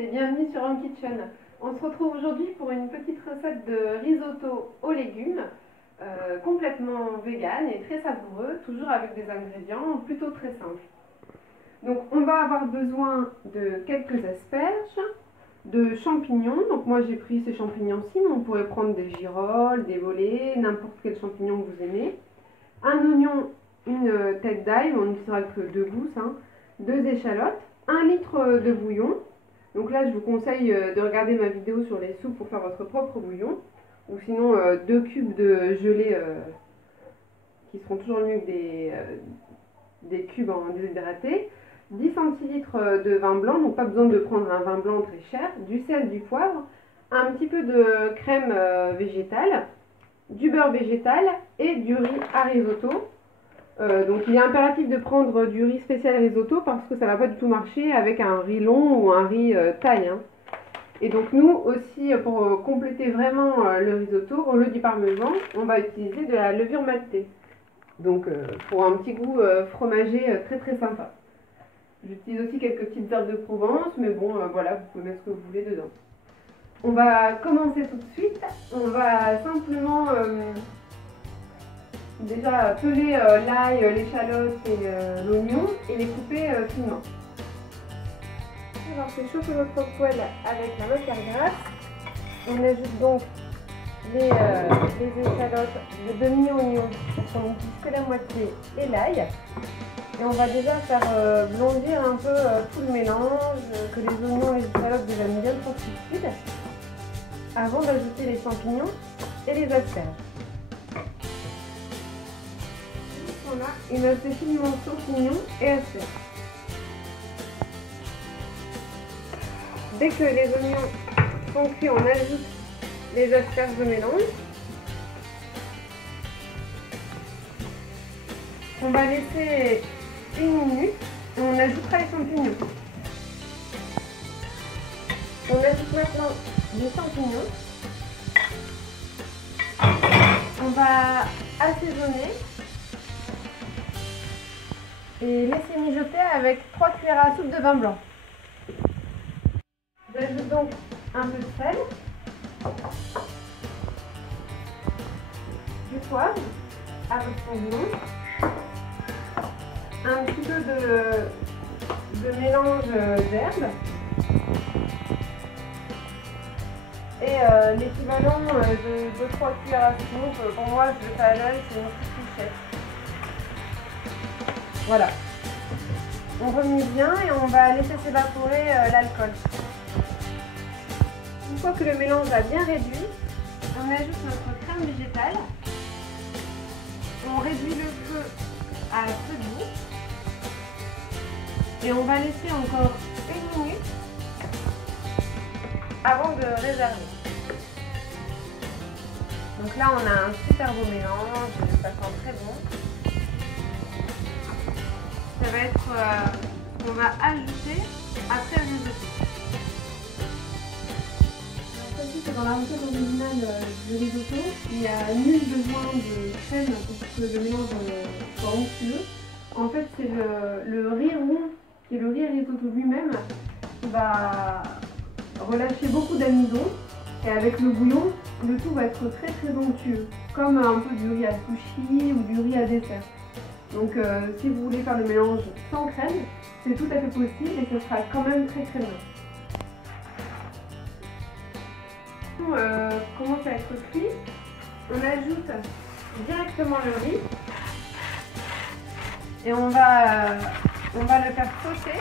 et bienvenue sur Home Kitchen. On se retrouve aujourd'hui pour une petite recette de risotto aux légumes, complètement vegan et très savoureux, toujours avec des ingrédients plutôt très simples. Donc on va avoir besoin de quelques asperges, de champignons. Donc moi j'ai pris ces champignons-ci, mais on pourrait prendre des girolles, des volets, n'importe quel champignon que vous aimez. Un oignon, une tête d'ail, on n'utilisera que 2 gousses, 2 échalotes, 1 litre de bouillon. Donc là je vous conseille de regarder ma vidéo sur les soupes pour faire votre propre bouillon. Ou sinon 2 cubes de gelée qui seront toujours mieux que des cubes en déshydraté. 10 centilitres de vin blanc, donc pas besoin de prendre un vin blanc très cher. Du sel, du poivre, un petit peu de crème végétale, du beurre végétal et du riz à risotto. Donc il est impératif de prendre du riz spécial risotto parce que ça ne va pas du tout marcher avec un riz long ou un riz taille. Et donc nous aussi, pour compléter vraiment le risotto, au lieu du parmesan, on va utiliser de la levure maltée. Donc pour un petit goût fromager très très sympa. J'utilise aussi quelques petites herbes de Provence, mais bon voilà, vous pouvez mettre ce que vous voulez dedans. On va commencer tout de suite. On va simplement déjà peler l'ail, l'échalote et l'oignon et les couper finement. On va faire chauffer notre poêle avec la matière grasse. On ajoute donc les échalotes, le demi-oignon, on utilise que la moitié, et l'ail. Et on va déjà faire blondir un peu tout le mélange, que les oignons et les échalotes deviennent bien translucides, avant d'ajouter les champignons et les asperges. Voilà, il me fait finement champignons et asperges. Dès que les oignons sont cuits, on ajoute les asperges de mélange. On va laisser 1 minute et on ajoutera les champignons. On ajoute maintenant les champignons. On va assaisonner et laisser mijoter avec 3 cuillères à soupe de vin blanc. J'ajoute donc un peu de sel, du poivre à votre goût, un petit peu de mélange d'herbes et l'équivalent de 3 cuillères à soupe. Pour moi, je le fais à l'œil, c'est une petite cuchette. Voilà. On remue bien et on va laisser s'évaporer l'alcool. Une fois que le mélange a bien réduit, on ajoute notre crème végétale. On réduit le feu à feu doux. Et on va laisser encore 1 minute avant de réserver. Donc là, on a un super beau mélange, ça sent très bon. Ça va être ce qu'on va ajouter après le risotto. Dans la recette originale du risotto, il n'y a nul besoin de crème pour que le mélange soit onctueux. En fait, c'est le riz rond, qui est le riz risotto lui-même, qui va relâcher beaucoup d'amidon. Et avec le bouillon, le tout va être très très onctueux, comme un peu du riz à sushi ou du riz à dessert. Donc si vous voulez faire le mélange sans crème, c'est tout à fait possible et ce sera quand même très crémeux. Commence à être cuit, on ajoute directement le riz et on va le faire sauter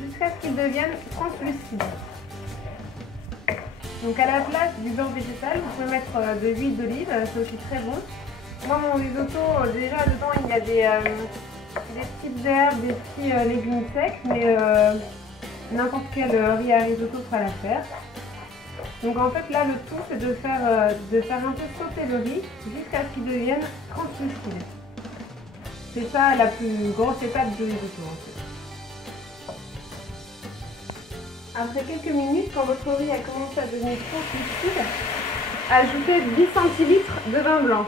jusqu'à ce qu'il devienne translucide. Donc à la place du beurre végétal, vous pouvez mettre de l'huile d'olive, c'est aussi très bon. Moi mon risotto, déjà dedans il y a des petites herbes, des petits légumes secs, mais n'importe quel riz à risotto fera l'affaire. Donc en fait là le tout c'est de faire un peu sauter le riz jusqu'à ce qu'il devienne translucide. C'est ça la plus grosse étape du risotto en fait. Après quelques minutes, quand votre riz a commencé à devenir translucide, ajoutez 10 centilitres de vin blanc.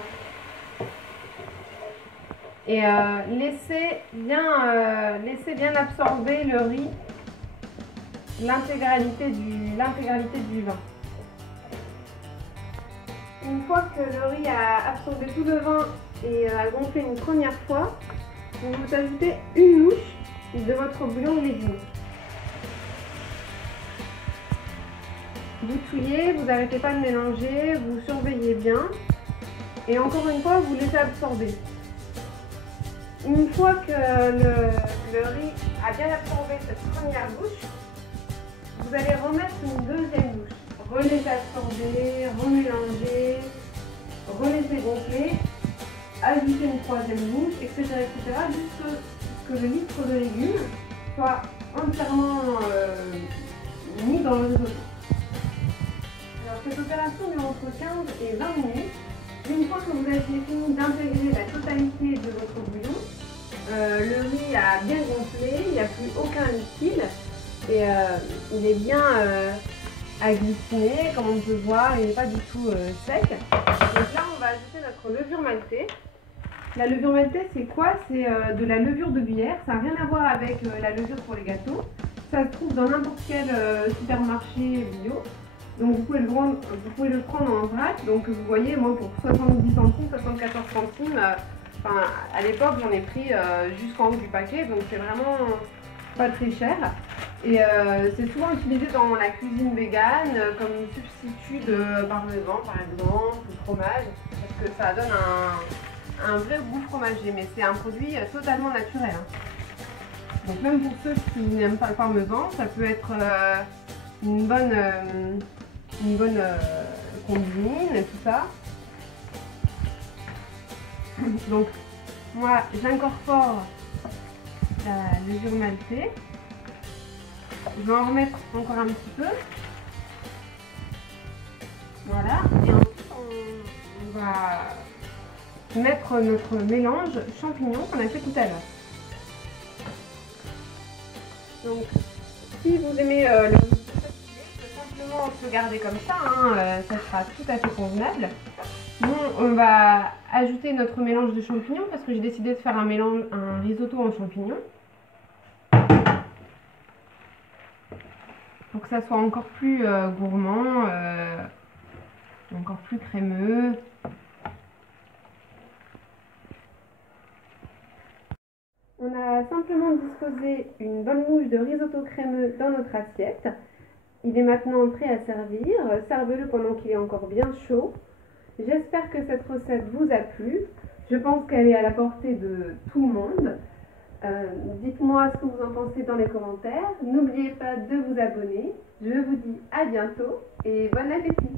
Et laissez bien absorber le riz l'intégralité du vin. Une fois que le riz a absorbé tout le vin et a gonflé une première fois, vous ajoutez une louche de votre bouillon de légumes. Vous touillez, vous n'arrêtez pas de mélanger, vous surveillez bien et encore une fois vous laissez absorber. Une fois que le riz a bien absorbé cette première louche, vous allez remettre une deuxième louche. Relaisser absorber, remélanger, relaisser gonfler, ajouter une troisième louche, etc. jusqu'à ce que le litre de légumes soit entièrement mis dans le risotto. Alors cette opération dure entre 15 et 20 minutes. Une fois que vous avez fini d'intégrer la totalité de votre bouillon, le riz a bien gonflé, il n'y a plus aucun liquide et il est bien agglutiné, comme on peut voir, il n'est pas du tout sec. Donc là on va ajouter notre levure maltée. La levure maltée c'est quoi? C'est de la levure de gruyère, ça n'a rien à voir avec la levure pour les gâteaux. Ça se trouve dans n'importe quel supermarché bio. Donc vous pouvez le prendre en vrac. Donc vous voyez, moi pour 70 centimes, 74 centimes, à l'époque j'en ai pris jusqu'en haut du paquet, donc c'est vraiment pas très cher. Et c'est souvent utilisé dans la cuisine végane comme substitut de parmesan par exemple, ou fromage, parce que ça donne un vrai goût fromager, mais c'est un produit totalement naturel. Donc même pour ceux qui n'aiment pas le parmesan, ça peut être une bonne combine et tout ça. Donc moi j'incorpore la levure maltée. Je vais en remettre encore un petit peu. Voilà. Et ensuite on va mettre notre mélange champignon qu'on a fait tout à l'heure. Donc si vous aimez le simplement se garder comme ça, ça sera tout à fait convenable. Bon, on va ajouter notre mélange de champignons parce que j'ai décidé de faire un risotto en champignons. Pour que ça soit encore plus gourmand, encore plus crémeux. On a simplement disposé une bonne mouche de risotto crémeux dans notre assiette. Il est maintenant prêt à servir. Servez-le pendant qu'il est encore bien chaud. J'espère que cette recette vous a plu. Je pense qu'elle est à la portée de tout le monde. Dites-moi ce que vous en pensez dans les commentaires. N'oubliez pas de vous abonner. Je vous dis à bientôt et bon appétit!